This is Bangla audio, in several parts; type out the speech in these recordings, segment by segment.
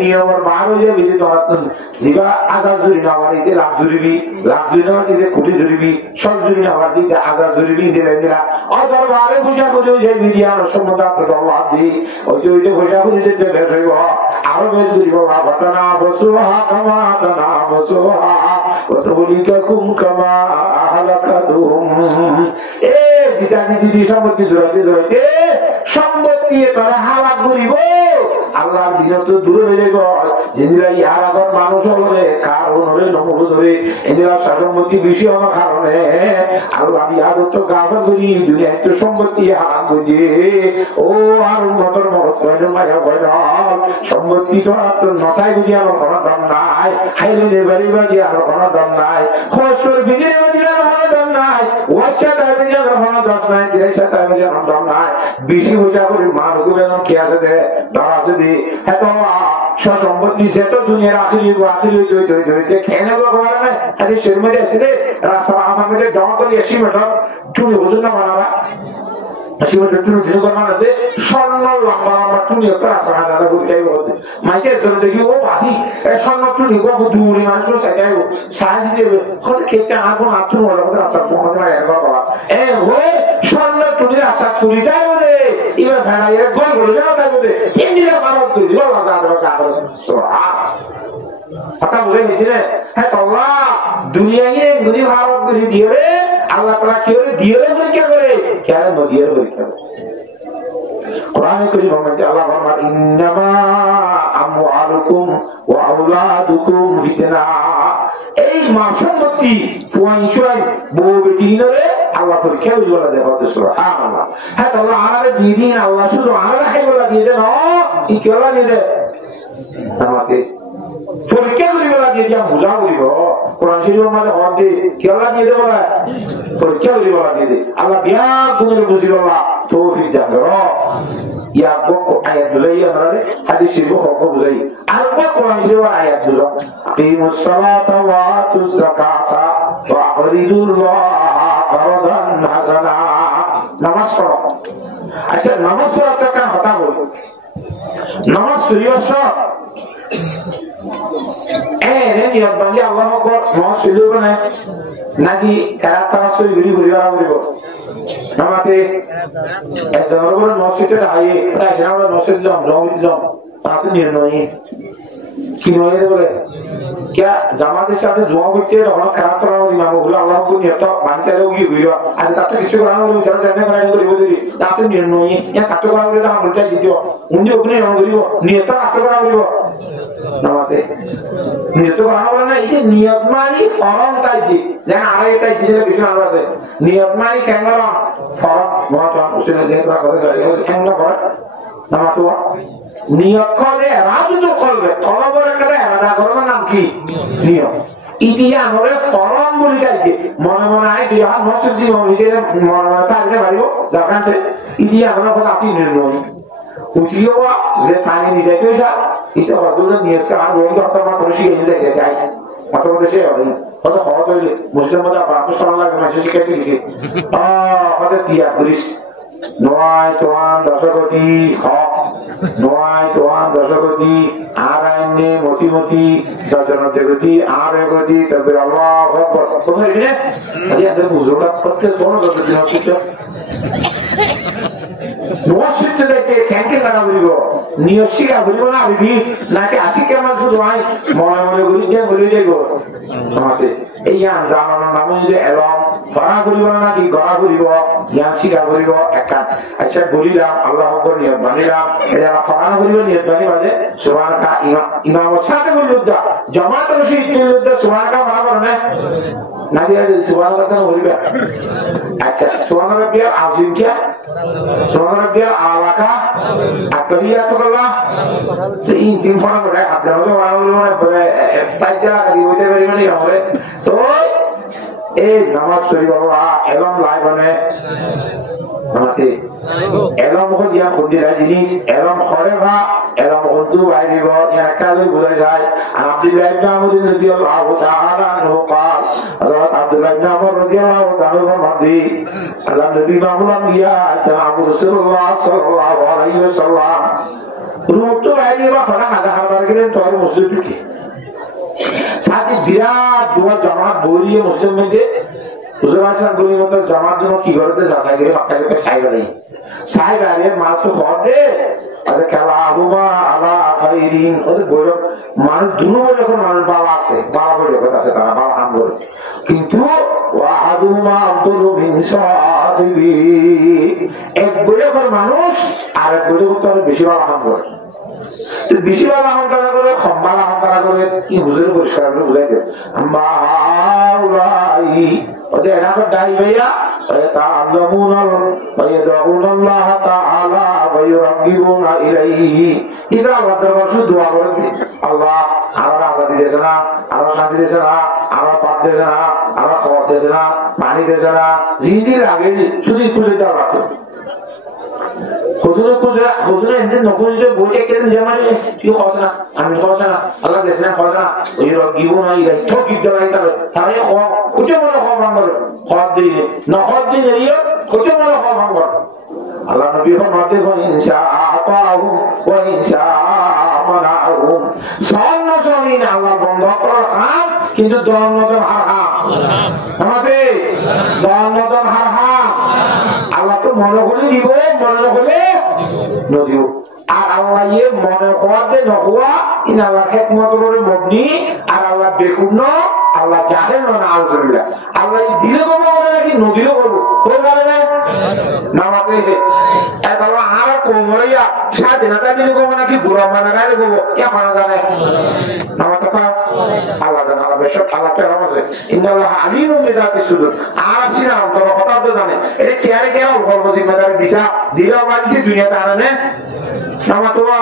নিয়মের বার হয়ে যাবে যে তোমার জিবা আধা জুড়ি নেওয়ার দিতে লাভ জুড়িবি, লাভ জুড়ি নেওয়ার দিতে কোটি জুড়িবি, সব জুড়ি নেওয়ার দিতে আধা জুড়িবি দিলে দিলা অদর বারে ঘুষা করে যে বিরিয়ান সম্মতা লাভ দি ওই যে ঘুষা করে যেতে বেশ হইব আরো বেশ বুঝব ঘটনা বসুহা কামাতনা বসুহা কত বলি কুম কামা হালাকাতুম। এ জিতা দিদি সম্পত্তি জোড়াতে জোড়াতে সম্পত্তি তারা হালাক করিব আল্লাহ দিন তো দূরে হয়ে যাব যেদিরা ইয়ার আগর মানুষ হলে কারণ হলে নমল ধরে এদিরা সম্পত্তি বেশি হওয়ার কারণে আল্লাহ ইয়াদ তো গাফা করি দুনিয়া তো সম্পত্তি হারাম করে ও আর মতর মত করে মায়া হয় না সম্পত্তি তো আর তো নটাই বুঝি আর কোনো দাম নাই খাইলে নেবারি বাড়ি আর কোনো দাম নাই খরচর ভিজে বাড়ি আর কোনো দাম নাই ওয়াচ্ছা তাই বুঝি আর কোনো দাম নাই দিরেশা তাই বুঝি আর দাম নাই বেশি বোঝা করে মার গুলো কি আছে দে ডর আছে দি এত সম্পত্তি সে তো দুনিয়ার আখিরি আখিরি হইতে খেয়ে নেবো খবর নাই আরে সের মধ্যে আছে দে রাস্তা আমার মধ্যে ডর করে 80 মিটার চুরি হতো না বানাবা 80 মিটার চুরি চুরি করে বানাতে স্বর্ণ লম্বা লম্বা চুরি হতো রাস্তা হাজার ঘুরতেই বলতে মাইচের জন্য দেখি ও বাসি স্বর্ণ চুরি করবো দূরে মানুষ করে চাইব সাহায্য দেবে কত খেতে আগুন আত্ম রাস্তা বাবা এ হয়ে স্বর্ণ চুরি রাস্তা চুরিটাই বোধে এবার ভেড়া এর গোল করে যাও তাই বোধে হিন্দিরা ভারত করে দিল কথা বলে নিয়েছিলে হ্যাঁ আল্লাহ দুনিয়া নিয়ে গরিব ভারত করে দিয়ে রে আল্লাহ তালা কি করে দিয়ে পরীক্ষা করে কেন নদীর পরীক্ষা করে কোরআনে কারীম মধ্যে আল্লাহ ফরমান ইন্নামা আমওয়ালুকুম ওয়া আওলাদুকুম ফিতনা। এই সম্পত্তি ফুয়াইশাই বউ বেটি নরে আল্লাহ পরীক্ষা বলা দেয় সুবহানাল্লাহ। হ্যাঁ আল্লাহ আমারে দিন আল্লাহ শুধু আমারে হাই বলা দিয়ে দেন ই কি বলা দিয়ে দেয় আমাকে পরীক্ষা বলা দিয়ে দিয়া বুঝা বলিব কোরআন শরীফের মাঝে হদ দিয়ে কি বলা দিয়ে দেব না পরীক্ষা বলা দিয়ে দে আল্লাহ বিয়া গুণে বুঝিব না তৌফিক দান করো ইয়া বকো আয়াত বুঝাই আমরা হাদিস শরীফ হক বুঝাই আর কোরআন শরীফের আয়াত বুঝো আকিমুস সালাতা ওয়া আতুজ যাকাতা ওয়া আরিদুল্লাহ করদান হাসানা। নামাজ পড়ো। আচ্ছা নামাজ পড়াটা কেন কথা বল নামাজ শরীয়ত নিয়ত বান্ধি আল্লাহ নামাজ শরীয়ত নাই নাকি এরা তারা শরীর ঘুরি ঘুরি বেড়া বলিব নামাতে একজনের উপরে মসজিদে আইয়ে তাই আমরা মসজিদ যাম জমিতে যাম তা তো নির্ণয় কি নয় বলে क्या জামাতের সাথে জমা করতে তখন খারাপ করা হল ইমাম বলে আল্লাহ নিয়ত মানতে গিয়ে ঘুরিব আজ তার তো কিছু করা হলো যারা জানে করা করিব যদি তা তো নির্ণয় ইয়া থাকতে করা হলে তখন উল্টাই দিও উনি ওখানে এমন করিব নিয়ত থাকতে করা হইব নামাতে নিয়ত করা হলো না এই যে নিয়ত মানি ফরম তাই যে যেন আড়াইটা দিলে বেশি আমরা নিয়ত মানি কেন ফরম মত উসিলে দিয়ে করা কথা কেন করে নামাতো নিয়ত করে রাজু করবে কলবরে করে আলাদা করার নাম কি নিয়ত ইতিয়া আমরে ফরম বলি যাইছে মনে মনে আই দুই হাত মসজিদ জীবন হিসেবে মনে মনে থাকলে পারিব যার কাছে ইতিয়া আমরা কথা আপনি নির্ণয় উঠিও যে পানি নিয়ে যাইতে সব এটা হদুলে নিয়ত করা আর ওই কথা আমরা করে শিখে নিতে চাই মত মতো সে হবে কত সহজ হইলে মুসলিম মতো বাপুস করা লাগে মানুষ শিখাইতে লিখে হতে তিয়া করিস নয় তোমার দশকতি নয় তোমার দশকতি আর আইনে মতি মতি যজন জগতি আর গতি তবে আল্লাহ তোমরা এখানে আজকে বুঝোটা করতে তোমরা দশকতি হচ্ছিস নশিতে দেখে ক্যাঙ্কে করা বলিব নিয়সিকা বলিব না বিবি নাকি আশিকের মাঝ শুধু হয় মনে মনে বলি যে বলে যাইব তোমাকে এই জানানোর নাম যে এলম ধরা করিব নাকি গড়া করিব ইয়ান শিকা করিব একা আচ্ছা বলিলাম আল্লাহ নিয়ত মানিলাম এটা ফরানো করিব নিয়ত মানি বাজে সুবহানাকা ইমামত সাথে বলিব জামাত রশিদ বলিব সুবহানাকা ভালো করে নাকি সুবহানাকা কেন বলিবা আচ্ছা সুবহান রাব্বিয়াল আযীম কি সুবহান রাব্বিয়াল আলাকা আতাহিয়াতুল্লাহ তিন তিন ফোন করে আপনারা বলে সাইজা করি হইতে পারি মানে হবে তো এই নামাজ শরীফ বাবা এলম লাইবনে নামাতে এলম দিয়া খুদিরা জিনিস এলম খরেভা এলম উর্দু বাইরিব ইয়া কালে বুঝা যায় আর আব্দুল্লাহ ইবনে আমর রাদিয়াল্লাহু তাআলা আনহু قال হযরত আব্দুল্লাহ ইবনে আমর রাদিয়াল্লাহু তাআলা মধ্যে আল্লাহ নবী মাহমুদ ইয়া জনাব রাসূলুল্লাহ সাল্লাল্লাহু আলাইহি ওয়াসাল্লাম রুমতো বাইরে বা খরা হাজা হারবার গেলেন তোর মসজিদ ঢুকে সাথে বিরাট দুয়া জামাত বলিয়ে মুসলিম মধ্যে উজুরাসান গলি মতো জামাত জন্য কি করতে যাচাই করে মাথা থেকে ছাই বাড়ি ছাই বাড়িয়ে মাছ তো খবর দে আরে খেলা আবুমা আলা খাইরিন ওদের বৈরব মানুষ দুনো যখন মানুষ বাবা আছে বাবা বৈরব আছে তারা বাবা হাম করে কিন্তু ওয়াহাদুমা আব্দুল মিনসাদিবি এক বৈরব মানুষ আর এক বৈরব তো বেশি বাবা হাম করে বেশি বাবা হাম তারা করে খম্বালা হাম তারা করে কি হুজুর পরিষ্কার করে বুঝাই দেয় আম্মা হাউলাই ওদের এনাকে ডাই ভাইয়া ويتعلمون ويدعون الله تعالى ويرغبون إليه إذا وترسل دعاء الله আমরা আজাদি দেশ না আমরা শান্তি দেশ না আমরা পাপ দেশ না আমরা খাওয়া দেশ না পানি দেশ না জিন্দির আগে শুধু খুঁজে দেওয়া রাখো খুঁজে খুঁজে খুঁজে এমনি নকুল যে বইটা কেন জামানি কি খাওয়া না আমি খাওয়া না আল্লাহ দেশ না খাওয়া না ওই রগিবো না এই ঠকি দেওয়া তাহলে খুঁজে মনে খাওয়া ভাঙবে খাওয়া দিয়ে না খাওয়া দিয়ে নিয়ে খুঁজে মনে খাওয়া ভাঙবে আল্লাহ নবী ফরমাতে हैं ইনশাআল্লাহু ওয়া ইনশাআল্লাহু সান্না সমিনা আল্লাহ বন্ধ করার কাম কিন্তু দমদম হারাম আমাদের দমদম হারাম আল্লাহ তো মনে করে দিব মনে করে নদিও আর আল্লাহ ইয়ে মনে করতে নহুয়া ইন আল্লাহ হিকমতের মবনি আর আল্লাহ বেকুব ন আল্লাহ জাহেল না আউযুবিল্লাহ আল্লাহ দিলে বলবো নাকি নদিও বলবো কোন জানে না নামাতে একাল আর কোমরিয়া স্বাধীনতা দিলে বলবো নাকি বুড়া মানে গাড়ি বলবো এখন জানে নামাতে আল্লাহ জানে আল্লাহ বেশক আল্লাহ তো রহমতে ইন্নাল্লাহ আলিমুম বিযাতি সুদূর আর সিনা অন্তর হঠাৎ জানে এটা কি আর কেন বলবো জিম্মেদারি দিশা দিলে বাড়িতে দুনিয়াতে আনে sama tua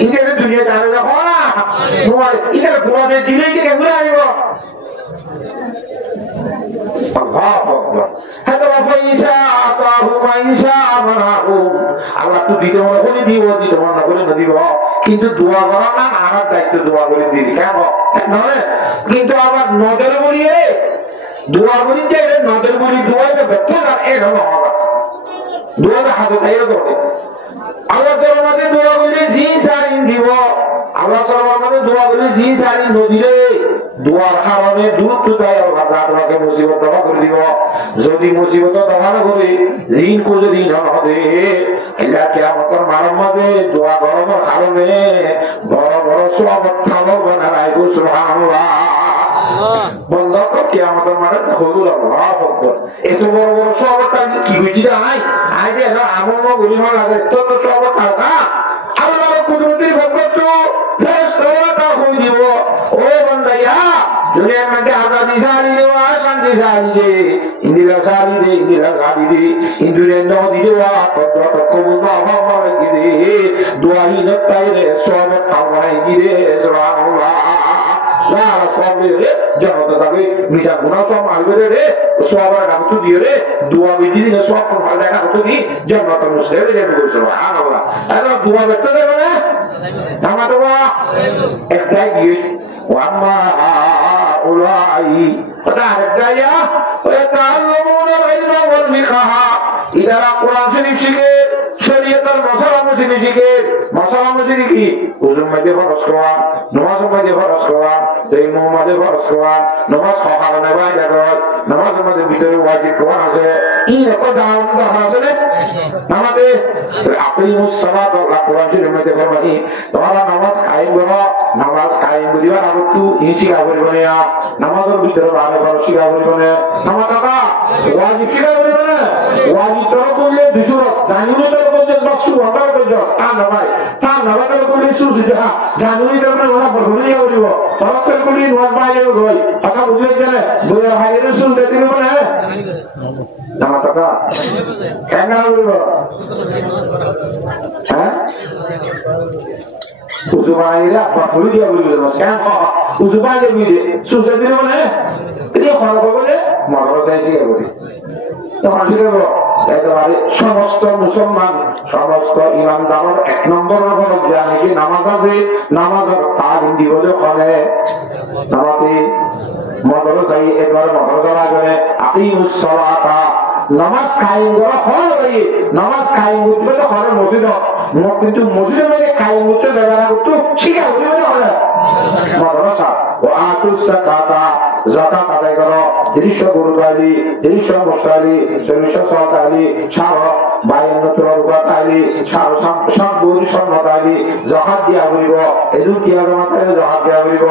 ini ada dunia jangan ada orang mulai ini ada guna dari dunia ini kayak guna ayo Allah Allah hada wa insya Allah wa insya Allah Allah tu di mana boleh di mana boleh nanti bawa কিন্তু দোয়া করা না আমার দায়িত্ব দোয়া করে দিই কেন নয় কিন্তু আবার নজর বলিয়ে দোয়া করি যে নজর বলি দোয়াটা ব্যর্থ আর এর হলো হবে দোয়াটা হাতে তাইও করে আল্লাহ তাআলা আমাদের দোয়া বলে জি সারিন দিব আল্লাহ তাআলা আমাদের দোয়া বলে জি সারিন নদীরে দোয়ার কারণে দূর তুতায় আল্লাহ তাআলাকে মুসিবত দবা করে দিব যদি মুসিবত দবা না করে জিন কো যদি না হবে এটা কিয়ামতের মারমতে দোয়া করার কারণে বড় বড় সওয়াব থামো বানায় গো সুবহানাল্লাহ বন্ধ কর কিয়ামতের মারে হলো আল্লাহ আকবার এত বড় বড় সওয়াবটা কি হইছে নাই আইদে না আমল বলি না লাগে তো সওয়াব কাটা আল্লাহর কুদরতি ভক্ত ফেরেশতারা হই দিব ও বান্দায়া দুনিয়ার মধ্যে আজাদি সারি দেওয়া শান্তি সারি দে ইন্দিরা সারি দে ইন্দুরে নদী দেওয়া কত কবুল বাবা গিরে দোয়াই নতাইরে সব খাওয়াই গিরে সুবহানাল্লাহ লা কবরে জনতা যাবে মিটা গুনাহ তো মারবে রে সবার নাম তো দিয়ে রে দোয়া বিধি দিনে সব ভালো জায়গা হতো কি জন্নত মুসলিম যাবে সুবহানাল্লাহ আর দোয়া করতে যাবে না আমাদের একটাই গিয়ে ওয়াম্মা উলাই কথা আরেকটাইয়া ওয়াতাআল্লামুনা ইলমা ওয়াল মিকাহা ইদারা কোরআন শরীফ শিখে শরীয়তের মশলা মুসিনি শিখে মশলা মুসিনি কি ওজুর মধ্যে ফরজ করা নামাজের মধ্যে ফরজ করা তাইমুমের মধ্যে ফরজ করা নামাজ সকালে বাইরে করা নামাজের মধ্যে ভিতরে ওয়াজিব কোরআন আছে এই রকম দাম আছে না আমাদের আকিমুস সালাত ওয়া কোরআন শরীফের মধ্যে ফরমাই তোমরা নামাজ কায়েম করো নামাজ কায়েম করিবা আর একটু ইনশিয়া করিবা না নামাজের ভিতরে ভালো ভালো শিখা করিবা না নামাজ টাকা ওয়াজিব শিখা করিবা না ওয়াজিব তো করলে দুশরত জানিনি তো বলতে বসু অন্তর করে যাও তা না ভাই তা না ভাই করলে সুসু যা জানিনি তো না ওরা বললে করিব সরকার করলে নোট বাইরে গই টাকা বুঝলে জানে বইয়া হাইরে সুন দিতে হবে না নামাজ টাকা কেন করিব হ্যাঁ উজুবাইরা পাপুরি দিয়া বলি না কেন উজুবাইরা বলি সুসু দিতে হবে না এই খরচ বলে মরো যাইছে বলি সমস্ত মুসলমান সমস্ত ইমানদারের এক নম্বর হল জানে কি নামাজ আছে নামাজের তালিম দিব যখন নামাজে মদর যাই একবার মদর ধরা গেলে আকিমুস সালাতা নামাজ কায়েম করা হয় নামাজ কায়েম করতে তো ঘরের মসজিদ কিন্তু মসজিদের মধ্যে কায়েম করতে ব্যবহার করতে শিখা হইলে হয় মাদ্রাসা ও আতুস সাকাতা যাকাত আদায় করো 300 গরু গালি 300 মুস্তালি 400 সওয়ালি 52 রুবা তাইলি 7 স্বর্ণ তাইলি যাকাত দিয়া বলিব এদু কিয়ার মাথায় যাকাত দিয়া বলিব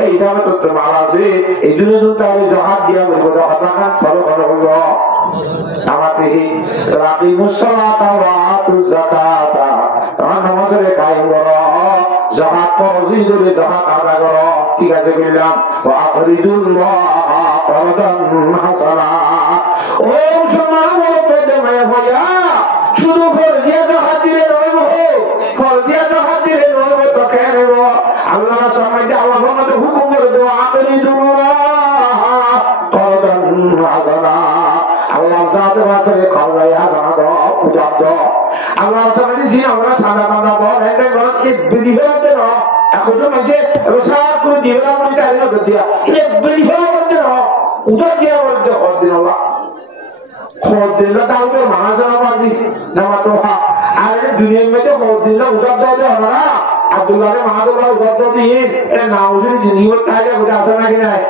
এই হিসাবে তো মাল আছে এই জন্য তাইলি যাকাত দিয়া বলিব যাকাত ফলো করো হইব আমাতে রাকিমুস সালাতা ওয়া আতুজ যাকাতা নামাজের কায়েম করো যাকাত ফরজিলে যাকাত আদায় করো ঠিক আছে বললাম ওয়া আখরিজুল্লাহ করদান হাসানা ও মুসলমান বলতে দেমায় হইয়া শুধু ফরজিয়া যাকাত দিলে রইব ফরজিয়া যাকাত দিলে রইব তো কেনব আল্লাহর সামনে আল্লাহর মধ্যে হুকুম করে দেও আখরিজুল্লাহ করদান হাসানা আল্লাহ জাতে বাতে খাওয়াই হাসানা দাও উদার দাও আল্লাহর সামনে জিনা আমরা সাদা সাদা দাও এতে ঘর কি বিধিবাদ না এখন তো মাঝে রসাত করে দিবেন আপনি তাই না দিয়া এই বিধিবাদ না উদার দিয়া বলতে হদিন আল্লাহ হদিন দাও তো মানাসনা বাজি নামাতো আর দুনিয়ার মধ্যে হদিন উদার দাও দে আমরা আব্দুল্লাহর মাহাদুল্লাহ উদার দাও দিয়ে এটা নাউজুর জিন্দেগি করতে আগে বুঝা আসে না কি নাই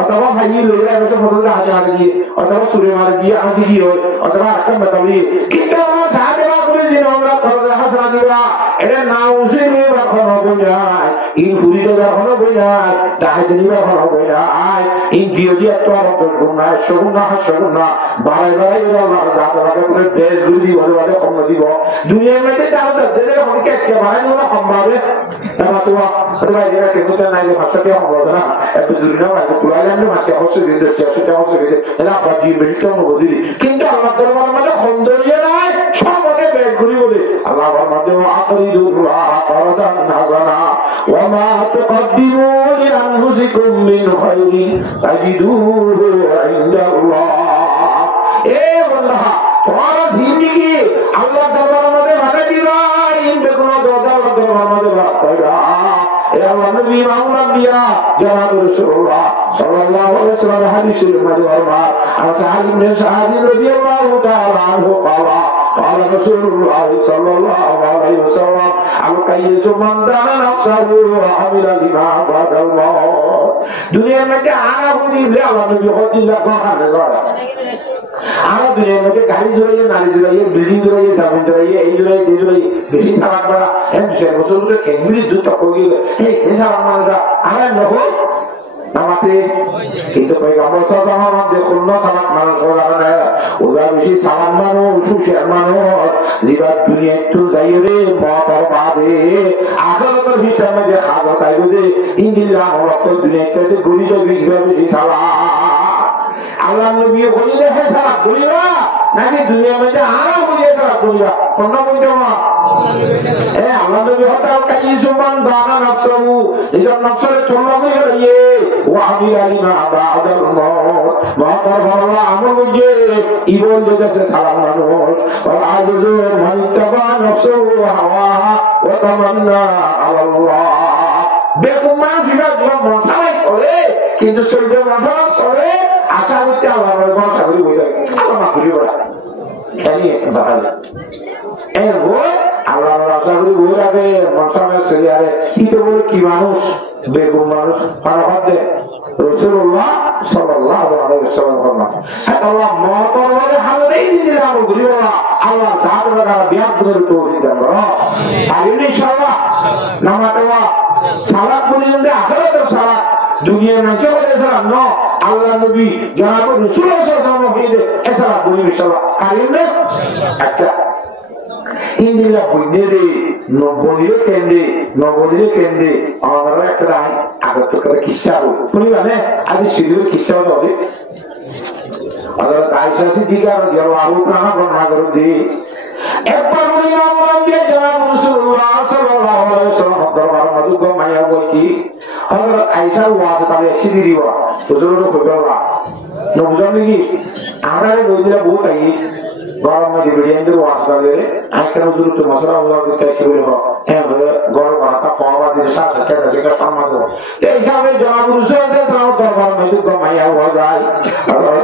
অথবা ভাই লইরা এসে ফজল হাতে হাতে দিয়ে অথবা সুরে মারে দিয়ে আসি কি হয় অথবা আকাম বাতাবি কিন্তু আমরা সাথে করে দিন আমরা করজা হাসনা দিবা এটা নাউজুর এখন হবে না ইন ফুরিদে এখন হবে না তাহাজনি এখন হবে না ইন দিও দিয়া তো আর গুণা শগুনা বাড়াই বাড়াই আমার জাত লাগে করে দেশ দুই বলে বলে কম দিব দুনিয়ার মধ্যে তাও দেশের অনেক কে বাড়াই না সম্ভাবে তারা তো ভাই এরা কেন নাই যে ভাষাতে সম্ভব না এত জরুরি না ভাই কুলা জানলে মাঝে অবশ্যই দিতে সেটা অবশ্যই দিতে এরা বাজি বেশি তো বুঝি কিন্তু আল্লাহ দরবার মধ্যে সৌন্দর্য নাই সর্বদা বেগ ঘুরি বলে আল্লাহর মধ্যে আখরিজুল্লাহ করদান হাসানা ওয়া মা তুকদ্দিমু লিআনফুসিকুম মিন খায়রিন তাজিদুহু ইনদাল্লাহ এ বান্দা তোমার জিন্দেগি আল্লাহ দরবার মধ্যে বাড়াই দিবা ইনতে কোনো দরবার মধ্যে বাড়াইবা এ আল্লাহ নবী মাওলানা দিয়া জনাব রাসূলুল্লাহ সাল্লাল্লাহু আলাইহি ওয়াসাল্লাম হাদিসের মধ্যে ফরমান আসহাব ইবনে সাহাবী রাদিয়াল্লাহু তাআলা আনহু قال رسول الله صلى الله عليه وسلم القيس من دان نفسه وعمل لما بعد الموت দুনিয়ার মধ্যে আনা বুঝি আল্লাহ নবী হদিল্লাহ কথা বলে আর দুনিয়ার মধ্যে গাড়ি জড়াইয়ে নারী জড়াইয়ে বিল্ডিং জড়াইয়ে জামিন জড়াইয়ে এই জড়াইয়ে এই জড়াইয়ে বেশি সালাদ করা এমসে মুসলমানদের কেন্দ্রী দুধ করি এই সালাদ মানরা আর নহল নামাতে কিন্তু পয়গম্বর সাল্লাল্লাহু আলাইহি ওয়াসাল্লাম দেখুন না সালাত মানুষ ওরা ওরা বেশি সালাম মানুষ সুশের মানুষ জীবন দুনিয়া একটু যাইয়ে রে মতর বাদে আখরাতের ভিতরে যে হাজত আইবে ইনশাআল্লাহ রক্ত দুনিয়াতে ঘুরি যাবে বেশি সালাম আল্লাহ নবী বলিলে হে সালাত বলিবা নাকি দুনিয়ার মধ্যে আরো বুঝে সালাত বলিবা কোন বলতে মা এ আল্লাহ নবী হঠাৎ কাইসু মান দানা নফসু নিজের নফসের তোমরা হয়ে গিয়ে وعمل لما بعد الموت وقال الله عمل جير إبن جدس سلام منوش والعجز من اتبع نفسه وهواها وتمنى على الله বেগম মাসিরা জীবন মশাই করে কিন্তু সৈন্য মশা করে আশা করতে আল্লাহর মশা করি বলে আল্লাহ করি বলে এনি বাহালে এরপর আল্লাহর আশা করি বলে রাখে মশামে সেরিয়ারে ইতে বলে কি মানুষ বেগম মানুষ ফারাহাদে রাসূলুল্লাহ সাল্লাল্লাহু আলাইহি ওয়াসাল্লাম ফরমান আল্লাহ মওতর বলে হালতেই দিলে আমল করি বলা আল্লাহ তাআলা বিয়াদ করে তৌফিক দেন আর ইনশাআল্লাহ নামাতওয়া সালাত বলিতে আখিরাতের সালাত দুনিয়ার মধ্যে বলে সালাত ন আল্লাহ নবী জনাব রাসূলুল্লাহ সাল্লাল্লাহু আলাইহি ওয়াসাল্লাম এই সালাত বলি ইনশাআল্লাহ কারিমে আচ্ছা ইন্দিলা বইনেরে নবনিরে কেন্দ্রে আমরা একটা আগত করে কিসা বলি মানে আজ শিবির কিসা হবে হযরত আয়েশা সিদ্দিকা রাদিয়াল্লাহু তাআলা বর্ণনা করে দিয়ে একবার বলি মাওলানা দিয়ে জনাব রাসূলুল্লাহ সাল্লাল্লাহু আলাইহি ওয়াসাল্লাম দরবার মধ্যে গো মায়া বলছি হযরত আয়েশা ওয়াজ তাবে সিদিরি ওয়া হুজুরও কইবা নবজান কি আমরা বইলা বহুত আই গরম মধ্যে বিরিয়ানির ওয়াজ করে আইখানে জরুরত মশলা ওগুলো দিতে শুরু হয় হ্যাঁ গরম বানাতা খাওয়া দিয়ে সাথে সাথে থেকে সম্মান দেবো এই হিসাবে জনাবুর সালাম দরবার মধ্যে গমাইয়া হওয়া যায়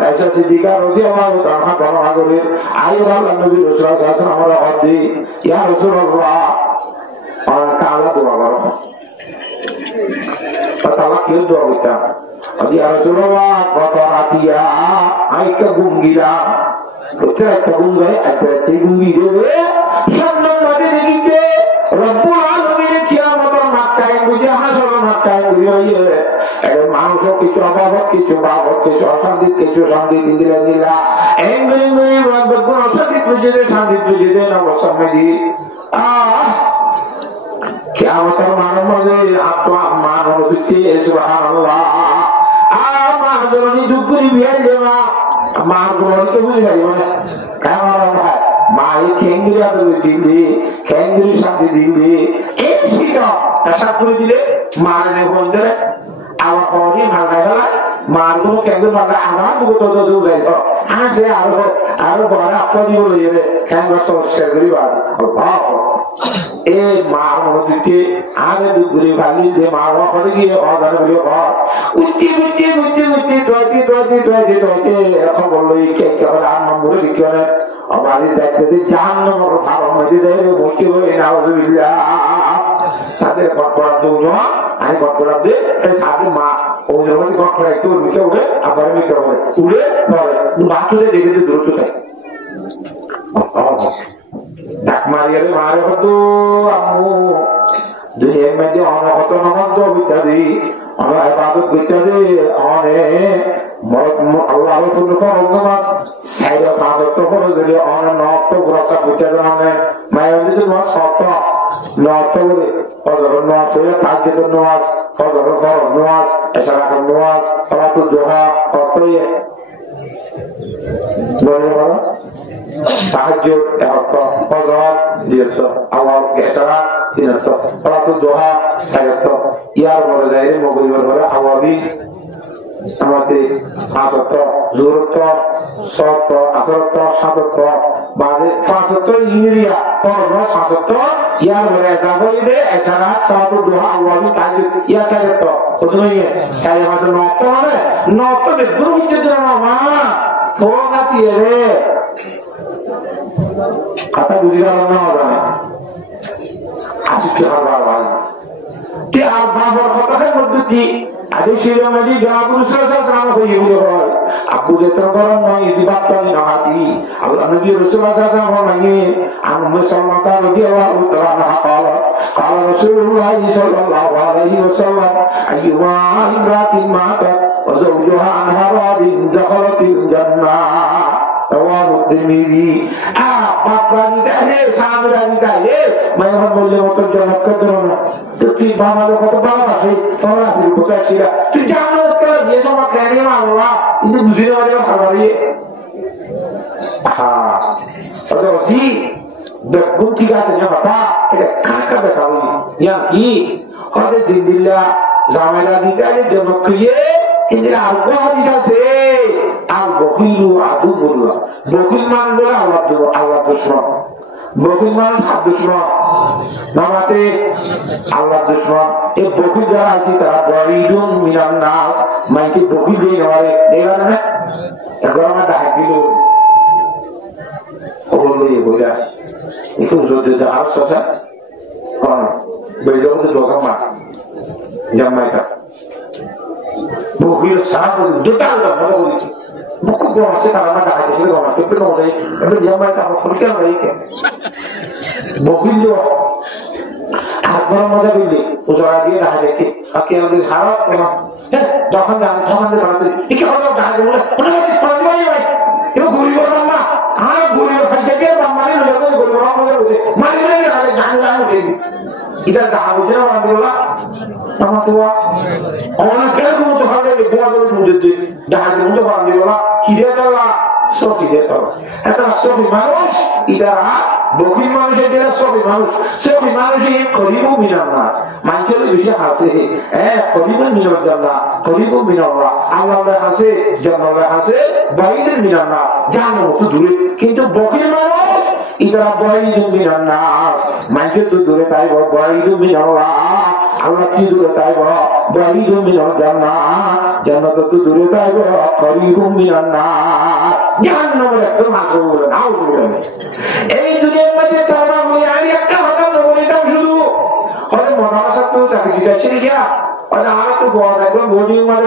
আয়েশা সিদ্দিকা রাদিয়াল্লাহু তাআলা বর্ণনা করে আয়েশা নবী রাসূলুল্লাহ সাল্লাল্লাহু আলাইহি ওয়া সাল্লাম ইয়া রাসূলুল্লাহ আর তাআলা দোয়া করো তাআলা কি দোয়া করতে ইয়া রাসূলুল্লাহ কত রাতিয়া আইকা গুঙ্গিরা কোথায় একটা গুঙ্গায় একটা গুঙ্গি দেবে সামনে মাঝে দেখিতে রব্বুল আলামিনের কিয়ামতের মাথায় বুঝে হাসর মাথায় বুঝিয়ে এর মানুষ কিছু অভাব কিছু ভাব কিছু অশান্তি কিছু শান্তি দিলে দিলা এই মিলে রব্বুল অশান্তি বুঝে শান্তি বুঝে দেন অবশ্যই কিয়ামতের মাঝে আপনার মানব দিতে সুবহানাল্লাহ মা জননী যুগরি বিয়াই দেবা মা জননীকে বুঝে যাই মানে কেমন হয় মা এই খেঙ্গিরি আদর দিবি খেঙ্গিরি শান্তি দিবি এই শীত আশা করে দিলে মার বলতে আমার পরে ভাঙা গেলায় মার কোনো খেঙ্গির ভাঙা আমার বুক তো যাই হাসে আরো বড় আপনি বলে যাবে খেঙ্গ শেয়ার করি এই মার মধ্যে আগে দুপুরে ভাগি যে মা বাবা গিয়ে অর্ডার করে ঘর উঠতে উঠতে উঠতে উঠতে তোয়াইতে তোয়াইতে তোয়াইতে তোয়াইতে এখন বললো এই কে করে আর নম্বরে বিক্রি হয় আমাদের যাইতে জাহান্নামের ফার্ম মধ্যে যাই বসে হয়ে নাউজুবিল্লাহ সাথে গড়গড়া দৌড় আমি গড়গড়া দিয়ে সাথে মা ওই যখন গড়গড়া একটু মিকে উঠে আবার মিকে উঠে উড়ে পরে বাথুরে দেখে যে দ্রুত যায় ডাক মারিয়ে মারে হতো আম্মু দুনিয়ার মধ্যে অনগত নগত ইত্যাদি আমরা ইবাদত ইত্যাদি অনেক আল্লাহ রাসূল ফরমাস সাইরা ফাজত করে যদি অনেক নক্ত গ্রসা ইত্যাদি নামে মায়াদি তো সত্য নক্ত বলে ফজর নামাজ হয়ে তাহাজ্জুদ নামাজ ফজর ফরজ নামাজ ইশরাক নামাজ সালাতুল দুহা কতই বলে বলো তাহাজ্জুদ এত ফজর দিয়েছো আল্লাহ ইশরাক দিয়েছো সালাতুল দুহা সাইয়্যত ইয়ার বলে যায় মগরিবের বলে আওয়াবি আমাদের আসত জোরত সত আসত সাতত বাদে ফাসত ইংরিয়া ফরজ সাতত ইয়ার বলে যাবই দে ইশরাক সালাতুল দুহা আওয়াবি তাহাজ্জুদ ইয়া সাইয়্যত ওই সাইয়্যত নত হবে নত বে গুরু চিত্র না মা থোগাতি রে কথা বুঝি গেল না জানে আসি কি আর ভাই তে আর বাবার কথার মধ্যে আদি শিরোমণি জনাবুল সাল্লাল্লাহু আলাইহি ওয়া সাল্লাম আবু যেত গরম নয় ইবাদতনি নাহাতি আল্লাহ নবী রাসূলুল্লাহ সাল্লাল্লাহু আলাইহি ওয়া সাল্লাম মুসলমানতা রাদিয়াল্লাহু তাআলা قال رسول الله صلى الله عليه وسلم ايما امراه ماتت وزوجها عنها راض دخلت الجنه رواه الترمذي বাপানি তাহে সামরানি তাহে মায়ের বললে মত জনক করো না তুই বাবা কত বাবা আছে তোরা আছে কোথায় ছিল তুই জানো তো এই সব কেন আল্লাহ ইনি বুঝে যাবে খাবারই হ্যাঁ অতসি দেখুন ঠিক আছে না কথা এটা কাটা দেখাবো ইয়া কি হতে জিন্দিল্লাহ জামেলা দিতে জনক ক্রিয়ে ইন্দিরা আলকো হাদিস আছে আল বখিলু আদু বললা বখিল মান বলে আল্লাহ দুশমন বখিল মান হাত দুশমন নামাতে আল্লাহ দুশমন এই বখিল যারা আছে তারা বড়িদুন মিনান নাস মাইকে বখিল দিয়ে নয় দেখলেন না এখন আমরা ডাক দিল খবর লইয়ে বইলা একটু যদি আর শশা কোন বেজে তো দোকান মা জামাইটা বখিল সারা দুটা মনে করেছি বুক আছে তারা না ডাকে সেটা গমা কেপে নয় এমনি জামাইটা আমার ফুলকে রইকে বখিল আর গরম মজা দিলে উজরা দিয়ে ডাকে দেখি আকে আমাদের হারাত না যখন জানতে কি হলো ডাকে বলে ওটা কি ফরজ ভাই এও গরিব না আর গরিব ফাইকে মারি লোক গরিব মজা বলে মারি ডাকে জান দেবি ইদার ডাকে বুঝে না বলা আমাকে ওয়া অনেক কেউ তো ভাবে গোয়া করে বুঝে ডাকে বুঝে বলা কিরে দালা সফি যেত এত সফি মানুষ ইতারা বকির মানুষের যারা সফি মানুষ সফি মানুষই করিবু মিনান্না মানুষের বেশি হাসে করিবু মিনার জান্নাহ করিবু মিনাল্লাহ আল্লাহ হাসে জান্নাত হাসে বাইরে মিনান্না জান্নাত তো দূরে কিন্তু বকির মানুষ ইতারা বাইরে মিনান্না মানুষের তো দূরে তাইব বাইরে মিনাল্লাহ আল্লাহ কি দূরে তাইব বাইরে মিনাল জান্নাহ জান্নাত তো দূরে তাইব করিবু মিনান্না জাহান্নামের একদম আগুন বলে নাও বলেন এই দুনিয়ার মধ্যে তওবা বলি আর একটা কথা বলিতাম শুধু হয়তো মহাসাত্র চাকরিটা সেরে গিয়া আর একটু বড় একদম বডি মানে